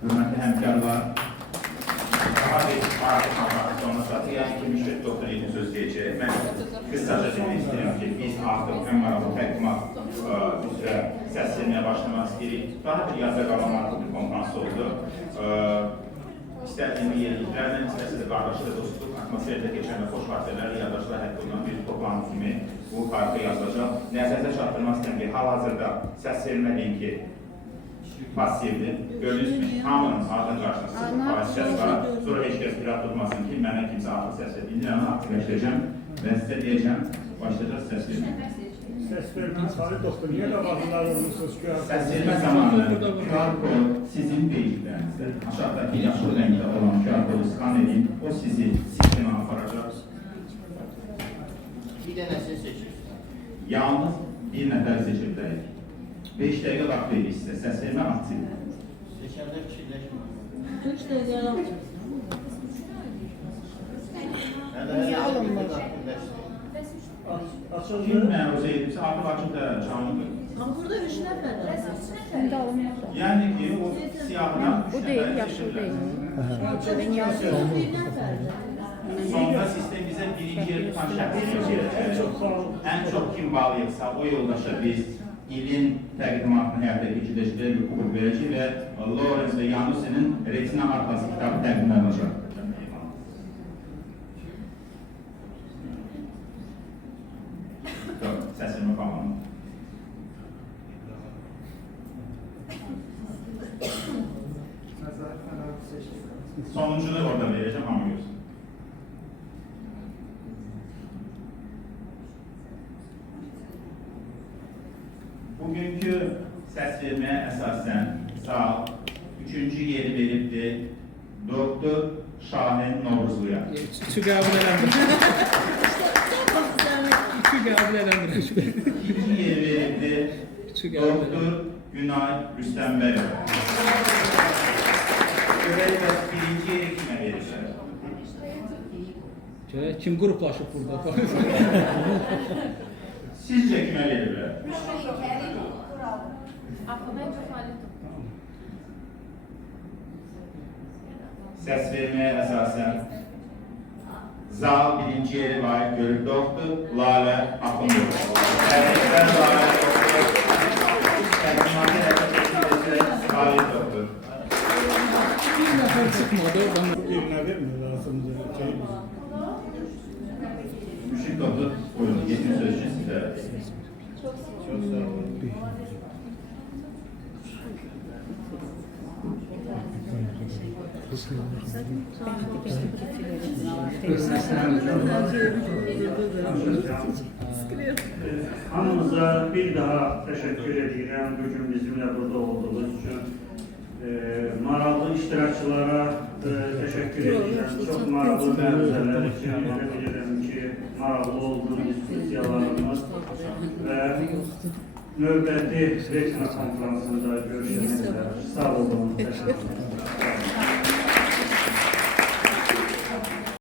hörmətli həmkarlar, daha bir sonra satı yani ki, müştəri doktorinin söz deyəcək. Mən qısaca demək istəyirəm ki, biz artıq ən maraqlı təqdimat üzrə səs verməyə başlamaq istəyirik. Daha bir yazı qalamarlı bir konferans oldu. İstədiyimi yeniliklərlə, istəsə də qardaşlı dostluq, atmosferdə keçən və xoş vasitələrlə yaddaşlar hətta olan bir toplantı kimi bu tarixə yazılacaq. Nəzərdə çatdırmaq istəyirəm ki, hal-hazırda səs vermə linki pasivdir. Gördüyünüz kimi hamının adın qarşısında faiz səs var. Sonra heç kəs pirat tutmasın ki, mənə kimsə artıq səs verir. İndi mən aktivləşdirəcəm və sizə deyəcəm, başlayacaq səs vermə. Səs vermə, Salih doktor, niyə qabaqlar olursunuz ki? Səs vermə zamanı QR kod sizin beyinlərinizdə, aşağıdakı yaşlı rəngdə olan QR kodu skan edin, o sizi sistemə aparacaq. Bir dənəsini seçirsiniz. Yalnız bir nəfər seçib deyil. 5 dəqiqə vaxt verir sizə, səs vermə aktiv. Seçəndə fikirləşmir. 3 dəqiqə alın. Niyə alınmır? Kim məruzə edibsə, artıq açıq da canlıdır. Amma burada 3 nəfər var. Şimdi alınmaz. Yəni ki, o siyahıdan 3 Bu değil, nəfər yaşlı seçib değil. deyil. Ben yazıyorum. Bir nəfərdir. Sonda sistem bizə birinci yer tutan şəxsi ən çox kim bağlayıqsa, o yoldaşa biz ilin təqdimatını həyata keçiriləcək bir kubur verəcək və Lawrence və Yanuse'nin Retina Atlas kitabı təqdim olacaq. Səsimi falan. Sonuncunu orada verəcəm, hamı görsün. Bugünkü səs verməyə əsasən sağ 3-cü yeri veribdir Doktor Şahin Novruzluya. Üçü qəbul eləmir. Üçü qəbul eləmir. İkinci yeri veribdir Doktor Günay Rüstəmbəyov. Görək bəs birinci yeri kimə verirlər? Kim qruplaşıb burada? Sizcə kimə verirlər? Səs verməyə əsasən Zal birinci yeri layiq görüb Doktor Lalə Axundov. Təbriklər Lalə Doktor. Təqdimatı həyata Salih Doktor. Bir nəfər çıxmadı, oradan Eline vermiyor lazımdır. Müşrik Doktor, buyurun, yetkin sözcü sizə. Çok sağ olun. Hamınıza bir daha teşekkür edirəm bugün bizimle burada olduğunuz için. Maraqlı iştirakçılara teşekkür edirəm. Çok maraqlı məruzələr için. Elə bilirəm ki, maraqlı oldu diskusiyalarımız və növbəti Retina konferansında görüşmək üzere. Sağ olun. Teşekkür ederim.